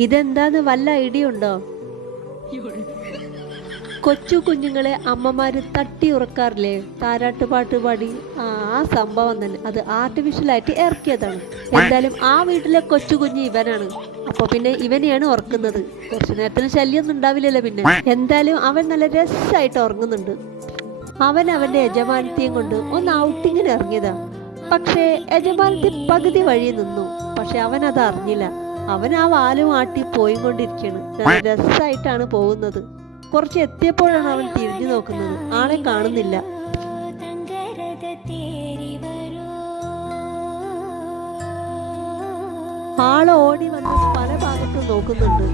ഇതെന്താന്ന് വല്ല ഐഡിയ ഉണ്ടോ? കൊച്ചു കുഞ്ഞുങ്ങളെ അമ്മമാര് തട്ടി ഉറക്കാറില്ലേ, താരാട്ട് പാട്ട് പാടി? ആ സംഭവം തന്നെ. അത് ആർട്ടിഫിഷ്യലായിട്ട് ഇറക്കിയതാണ്. എന്തായാലും ആ വീട്ടിലെ കൊച്ചു കുഞ്ഞ് ഇവനാണ്. അപ്പൊ പിന്നെ ഇവനെയാണ് ഉറക്കുന്നത്. കുറച്ചു നേരത്തിന് ശല്യമൊന്നും ഉണ്ടാവില്ലല്ലോ. പിന്നെ എന്തായാലും അവൻ നല്ല രസമായിട്ട് ഉറങ്ങുന്നുണ്ട്. അവൻ അവന്റെ യജമാനത്തെയും കൊണ്ട് ഒന്ന് ഔട്ടിങ്ങിന് ഇറങ്ങിയതാ. പക്ഷേ യജമാനത്തി പകുതി വഴി നിന്നു. പക്ഷെ അവൻ അത് അറിഞ്ഞില്ല. അവൻ ആ വാലും ആട്ടി പോയിക്കൊണ്ടിരിക്കുകയാണ്. നല്ല രസമായിട്ടാണ് പോകുന്നത്. കുറച്ച് എത്തിയപ്പോഴാണ് അവൻ തിരിഞ്ഞു നോക്കുന്നത്. ആളെ കാണുന്നില്ല. ആള് ഓടി വന്ന് പല ഭാഗത്തും നോക്കുന്നുണ്ട്.